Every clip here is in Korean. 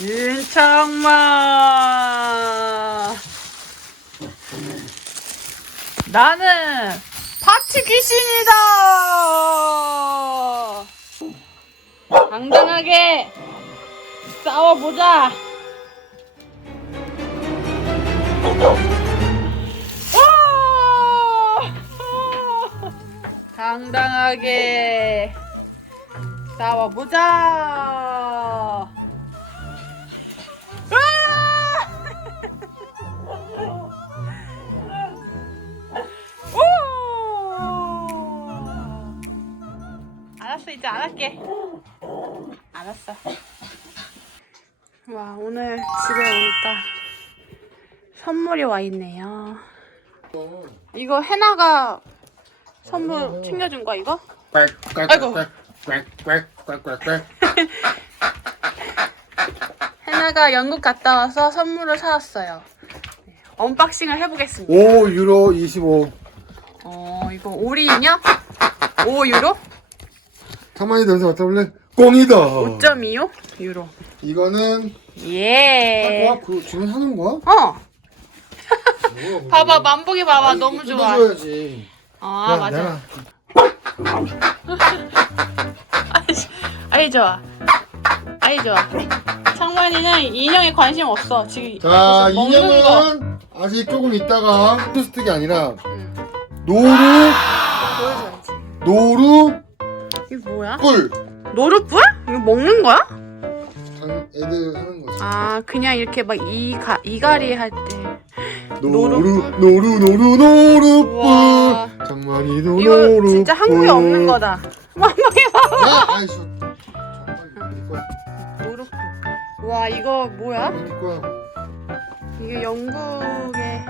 윤창마 나는 파티 귀신이다 당당하게 싸워보자 와! 당당하게 싸워보자. 알았어 이제 안 할게. 알았어. 와 오늘 집에 오니까 선물이 와 있네요. 이거 해나가 선물 챙겨준 거야 이거? 아이고. 해나가 영국 갔다 와서 선물을 사왔어요. 네, 언박싱을 해보겠습니다. 5 유로 25 어 이거 오리 인형? 5 유로? 가만히 넣어서 갖다 볼래? 꽁이다 5.25 유로. 이거는 예. 와, 그 주문 하는 거야? 어. 뭐야, 봐봐 만보기 봐봐 너무 좋아. 뜯어줘야지 아 야, 맞아. 내놔. 아이, 좋아. 아이 좋아. 창만이는 인형에 관심 없어. 지금 자 먹는 거. 인형은 아직 조금 있다가 토스트가 아니라 응. 노루 보여줘야지. 노루 이게 뭐야? 꿀 노루뿔? 이거 먹는 거야? 장- 애들 하는 거지 아 그냥 이렇게 막 이가 이가리 할 때. 노루? 노루 노루 노루 우와. 꿀 장만이도 이거 노루 진짜 한국에 꿀. 없는 거다. 봐. 야 아이씨 정말 이거 노루뿔. 와 이거 뭐야? 거야 이게 영국의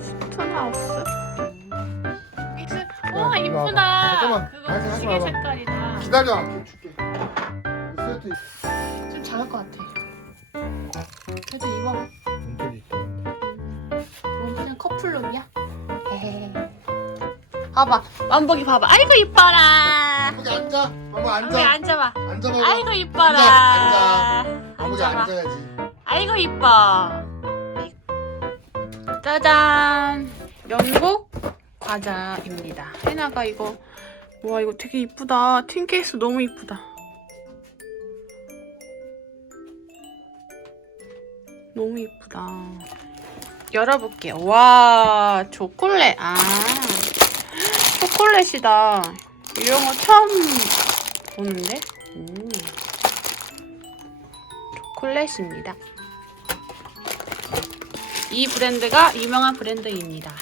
스톤하우스? 믹스? 와 야, 이거 이쁘다. 와봐. 잠깐만. 그거 하지, 하지 시계. 색깔이다. 기다려 이거 줄게 이거 세트 좀 작을 것 같아. 그래도 입어. 돈들이 뭐 그냥 커플룩이야? 봐봐, 만복이 봐봐. 아이고 이뻐라. 거기 앉아 한번 만복이 앉아 앉아봐. 앉아봐 아이고 이뻐라. 앉아 거기 앉아봐. 앉아야지 아이고 이뻐. 짜잔. 영국 과자입니다. 해나가 이거 와 이거 되게 이쁘다. 틴 케이스 너무 이쁘다. 너무 이쁘다. 열어볼게요. 와 초콜릿. 아 초콜릿이다. 이런 거 처음 보는데. 음. 초콜릿입니다. 이 브랜드가 유명한 브랜드입니다.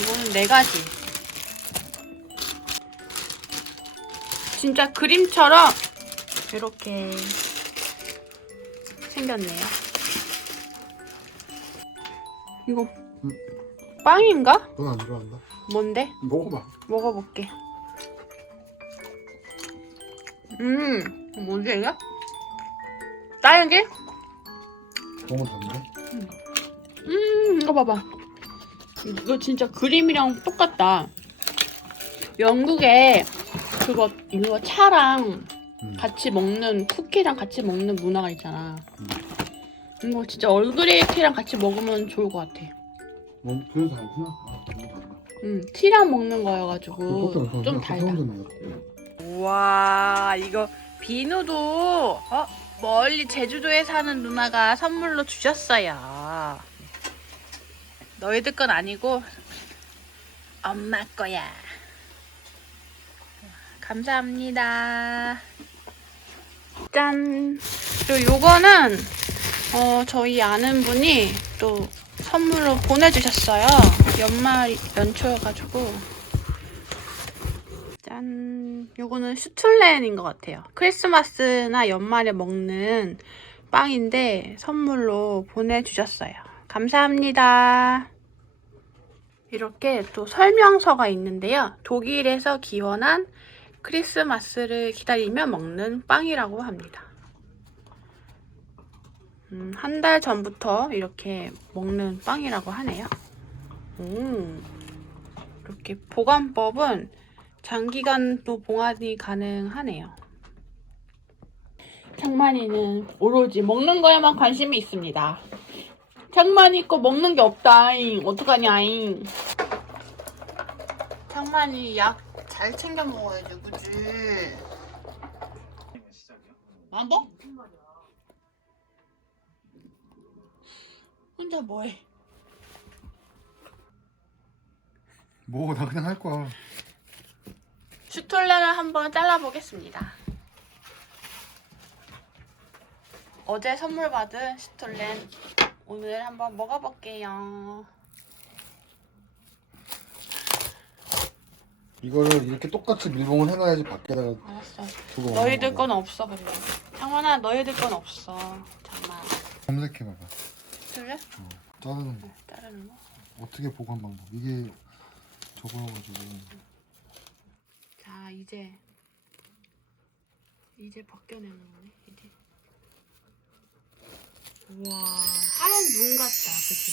이거는 네 가지. 진짜 그림처럼 이렇게 생겼네요. 이거 빵인가? 그건 안 들어간다 뭔데? 먹어봐 먹어볼게. 음, 뭐지 이게? 딸기? 너무 단데 음, 이거 봐봐. 이거 진짜 그림이랑 똑같다. 영국에 그거 이거 차랑 음. 같이 먹는 쿠키랑 같이 먹는 문화가 있잖아. 이거 진짜 얼그레이티랑 같이 먹으면 좋을 것 같아. 뭐 그래서 알구나 아, 너무. 음, 티랑 먹는 거여가지고 그것도 좀 그냥 달다. 듣네. 와 이거 비누도 어, 멀리 제주도에 사는 누나가 선물로 주셨어요. 너희들 건 아니고 엄마 거야. 감사합니다. 짠. 그리고 요거는 어, 저희 아는 분이 또 선물로 보내주셨어요. 연말 연초여가지고 짠. 요거는 슈틀렌인 것 같아요. 크리스마스나 연말에 먹는 빵인데 선물로 보내주셨어요. 감사합니다. 이렇게 또 설명서가 있는데요. 독일에서 기원한 크리스마스를 기다리며 먹는 빵이라고 합니다. 음, 한 달 전부터 이렇게 먹는 빵이라고 하네요. 음, 이렇게 보관법은 장기간 또 봉환이 가능하네요. 창만이는 오로지 먹는 거에만 관심이 있습니다. 창만이 있고 먹는 게 없다잉. 어떡하냐잉. 창만이 약 잘 챙겨 먹어야지, 그지? 안 봐? 혼자 뭐해? 뭐 나 그냥 할 거야. 슈톨렌을 한번 잘라보겠습니다. 어제 선물 받은 슈톨렌 오늘 한번 먹어볼게요. 이거를 이렇게 똑같이 밀봉을 해놔야지 밖에다가 알았어. 두고 너희들 건 없어 근데. 장만아 너희들 건 없어. 잠만. 검색해봐봐. 틀려? 자르는 거 자르는 거? 어떻게 보관 방법 이게 저거여가지고 자 이제 이제 벗겨내는 거네 이제. 우와 하얀 눈 같다 그치?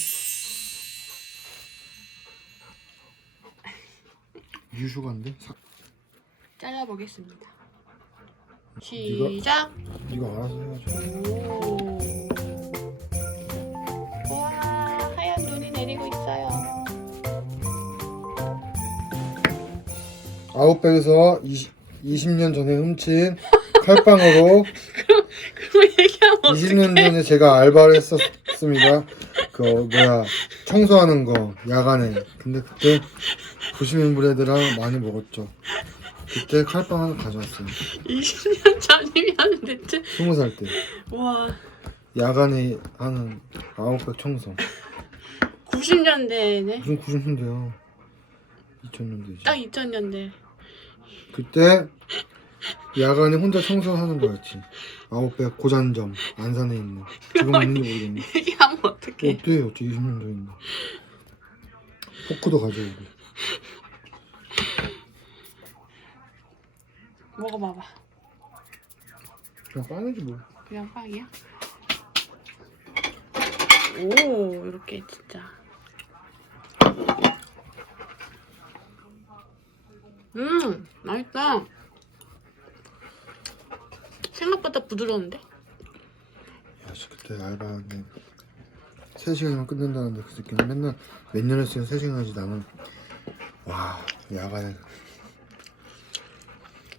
유슈가인데 사, 잘라보겠습니다. 시작. 이거 알아서 해야지. 오. 우와 하얀 눈이 내리고 있어요. 아웃백에서 20, 20년 전에 훔친 칼빵으로 그거 얘기하면 20년 어떡해? 전에 제가 알바를 했었습니다. 그 뭐야 청소하는 거 야간에. 근데 그때 부시민브레드랑 많이 먹었죠. 그때 칼빵 하나 가져왔어요. 20년 전이면 대체 20살 때 와 야간에 하는 아웃백 청소. 90년대네. 무슨 90년대야. 2000년대지. 딱 2000년대. 그때 야간에 혼자 청소하는 거였지. 아웃백 고잔점 안산에 있는. 지금 있는지 모르겠네. 얘기하면 어떡해? 어때? 어째 20년 전인데. 포크도 가져오고. 먹어봐봐. 그냥 빵이지 뭐. 그냥 빵이야? 오 이렇게 진짜. 음 맛있다. 생각보다 부드러운데? 야, 씨, 그때 알바하는데 3시간이면 끝낸다는데 그 새끼는 맨날 몇년 했으면 3시간 하지 나는 와 야간에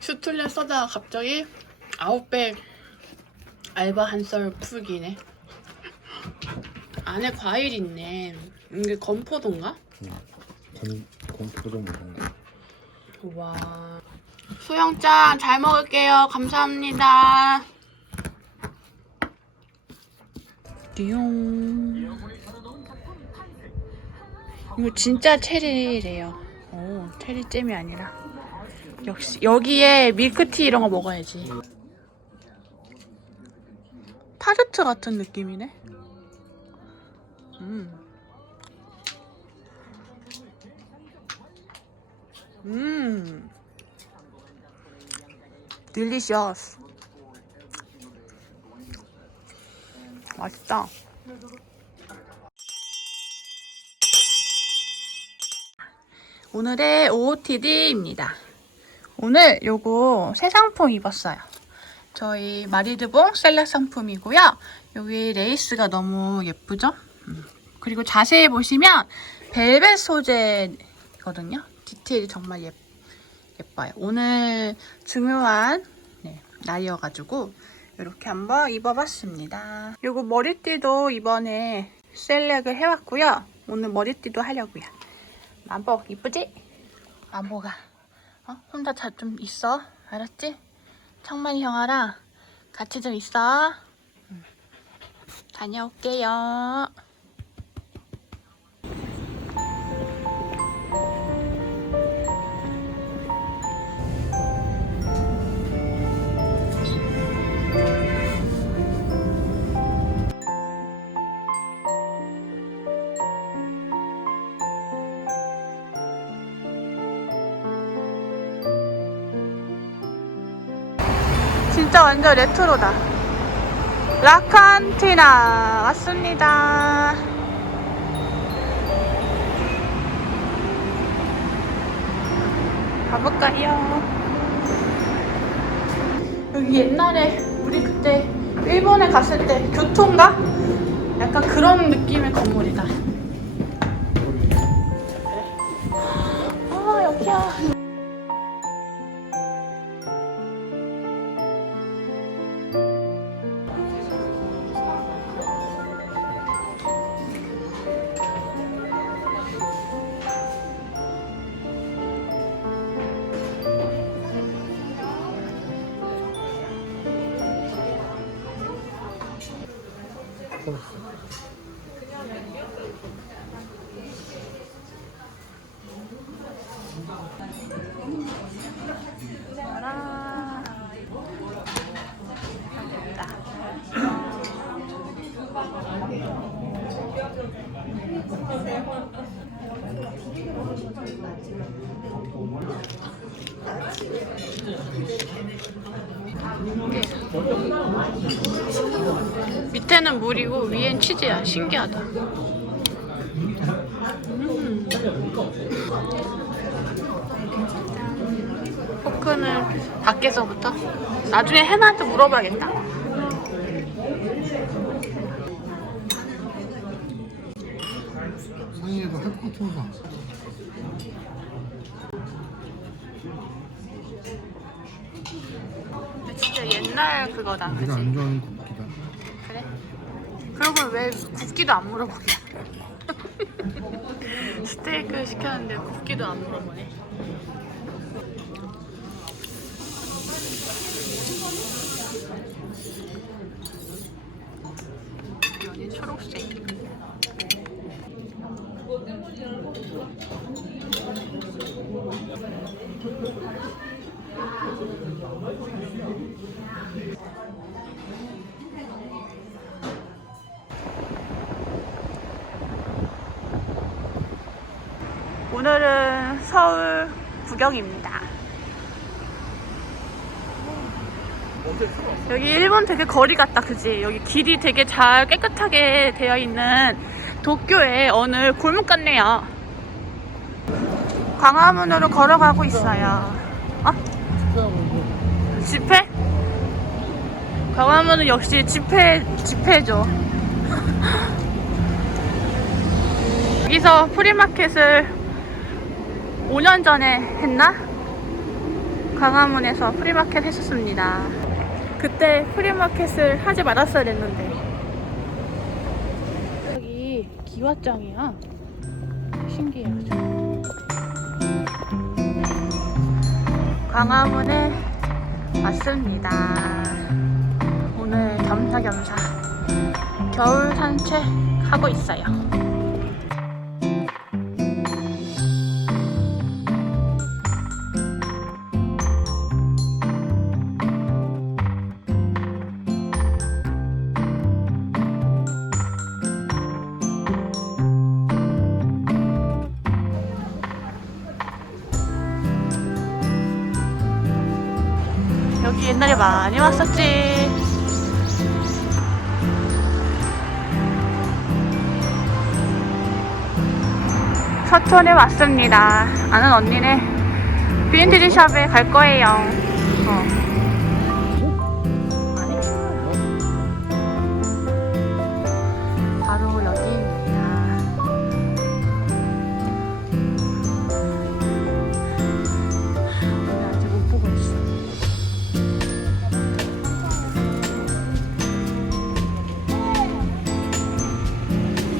슈툴렌 써다가 갑자기 아웃백 알바 한 썰 풀기네. 안에 과일 있네. 이게 건포도인가? 건, 건포도 먹은 거 와. 소영짱 잘 먹을게요. 감사합니다. 띠용. 이거 진짜 체리래요. 오, 체리잼이 아니라. 역시 여기에 밀크티 이런 거 먹어야지. 타르트 같은 느낌이네. 음. 음. 딜리셔스. 맛있다. 오늘의 OOTD입니다. 오늘 요거 새 상품 입었어요. 저희 마리드봉 셀렉 상품이고요. 여기 레이스가 너무 예쁘죠? 음. 그리고 자세히 보시면 벨벳 소재거든요. 디테일이 정말 예, 예뻐요. 오늘 중요한 네, 날이어가지고 이렇게 한번 입어봤습니다. 요거 머리띠도 이번에 셀렉을 해왔고요. 오늘 머리띠도 하려고요. 만복 이쁘지? 만복아 어? 혼자 잘 좀 있어 알았지? 청만이 형아랑 같이 좀 있어 응. 다녀올게요 완전 레트로다. 라칸티나 왔습니다. 가볼까요? 여기 옛날에 우리 그때 일본에 갔을 때 교토인가? 약간 그런 느낌의 건물이다. 밑에는 물이고 위엔 치즈야. 신기하다. 음. 포크는 밖에서부터 나중에 해나한테 물어봐야겠다. 상의해도 할것 같은 거 옛날 그거다. 그치? 안 좋아하는 국기다. 그래? 그러면 왜 굽기도 안 물어보냐? 스테이크 시켰는데 굽기도 안 물어보네. 면이 초록색. 구경입니다. 여기 일본 되게 거리 같다, 그지? 여기 길이 되게 잘 깨끗하게 되어 있는 도쿄의 어느 골목 같네요. 광화문으로 걸어가고 있어요. 어? 집회? 광화문은 역시 집회, 집회죠. 여기서 프리마켓을 5년 전에 했나? 광화문에서 프리마켓 했었습니다. 그때 프리마켓을 하지 말았어야 됐는데. 여기 기와장이야. 신기해. 광화문에 왔습니다. 오늘 겸사겸사 겨울 산책 하고 있어요. 옛날에 많이 왔었지. 서촌에 왔습니다. 아는 언니네 빈티지 샵에 갈 거예요.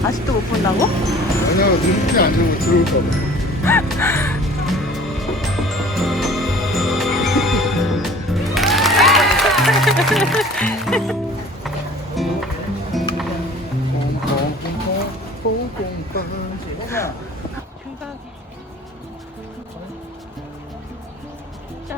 아직도 못 본다고? 아니야, 눈치 안 되고 들어올까 봐. 중각에 짤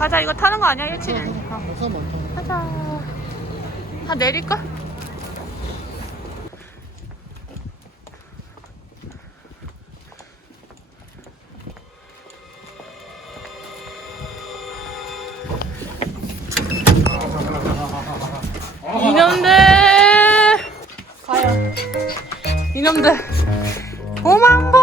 가자 이거 타는 거 아니야 1층에? 사람 많다. 가자. 한 내릴까? 이놈들! 과연 이놈들 5만 번!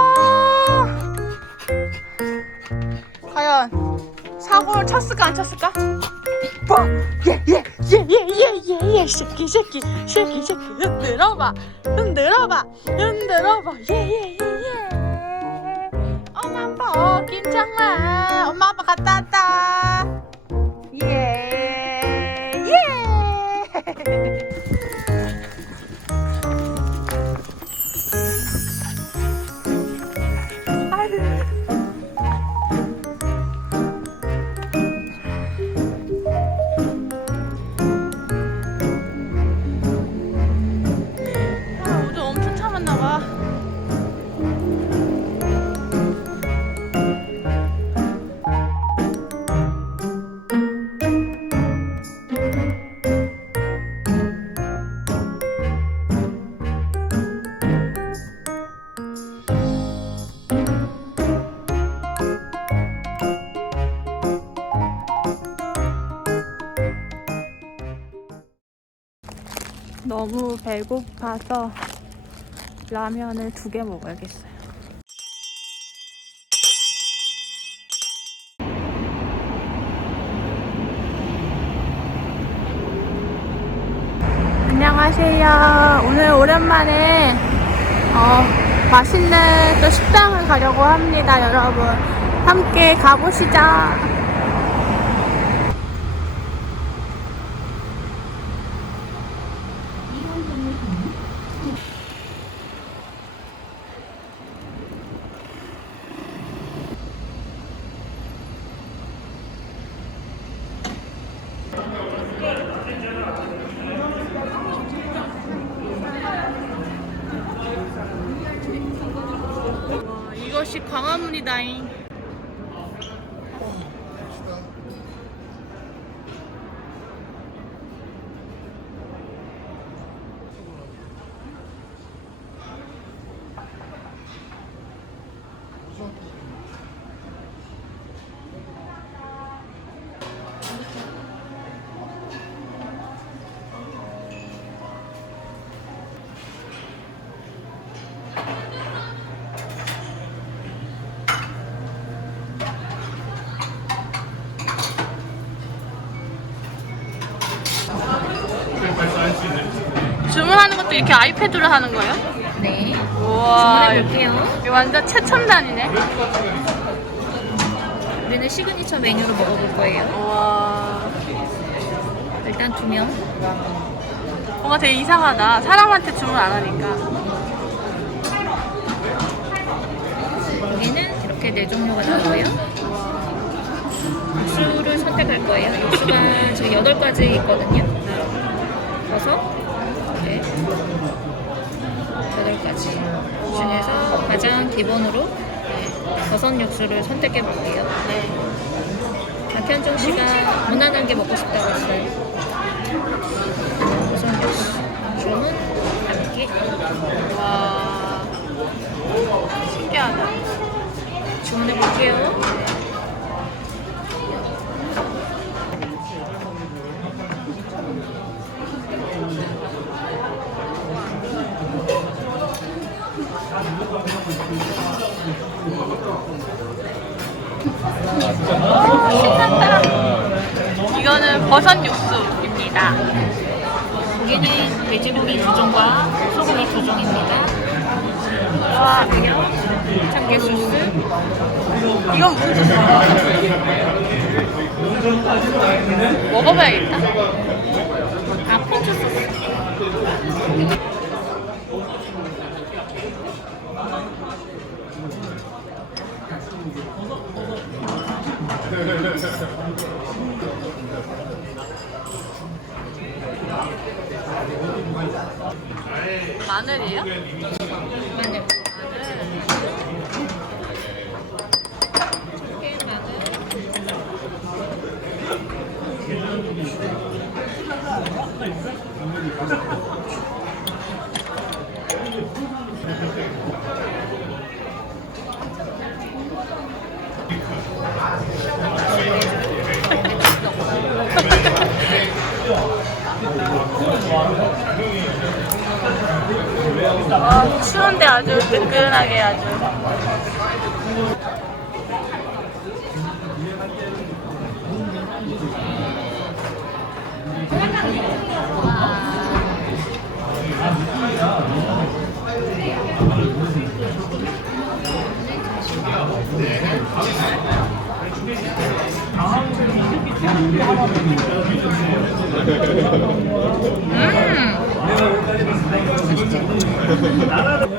사고를 쳤을까 안 쳤을까? 예예예예예예예 새끼 새끼 새끼 새끼 흔들어봐 흔들어봐 흔들어봐 예예예예. 엄마 아빠 김장만 엄마 아빠 갔다 왔다 너무 배고파서 라면을 두 개 먹어야겠어요. 안녕하세요. 오늘 오랜만에 어, 맛있는 또 식당을 가려고 합니다, 여러분. 함께 가보시죠. 와, 이것이 광화문이다잉. 주문하는 것도 이렇게 아이패드로 하는 거예요? 네. 우와, 주문해볼게요. 이거 완전 최첨단이네. 우리는 시그니처 메뉴로 먹어볼 거예요. 우와, 일단 두 명. 뭔가 되게 이상하다. 사람한테 주문 안 하니까. 여기는 이렇게 네 종류가 나오고요. 육수를 선택할 거예요. 육수가 저희 여덟 가지 있거든요. 버섯, 네. 여덟 가지 중에서 가장 기본으로 네, 버섯 육수를 선택해 볼게요. 네. 박현종 씨가 무난한 게 먹고 싶다고 했어요. 버섯 육수 주문 담기 와, 신기하다. 주문해 볼게요. 이거는 버섯 육수입니다. 고기는 돼지고기 두 종과 소고기 두 종입니다. 와, 그리고 참깨 소스, 이건 무슨 소스야? 먹어봐야겠다. 아 폰즈 소스. 마늘이요? 네. 마늘. 마늘. 추운데 아주. 뜨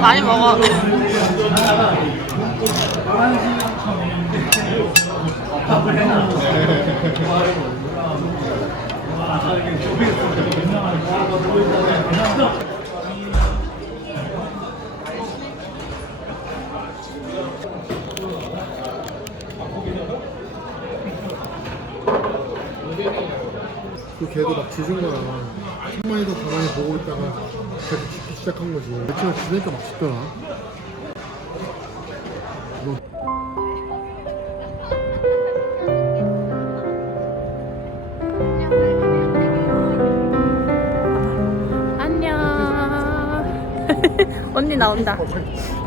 많이 먹어. 그 걔도 막 짖은 거야. 한마디도 가만히 보고 있다가 계속 짖기 시작한 거지. 그치만 짖으니까 막 짖더라. 안녕. 언니 나온다. 어,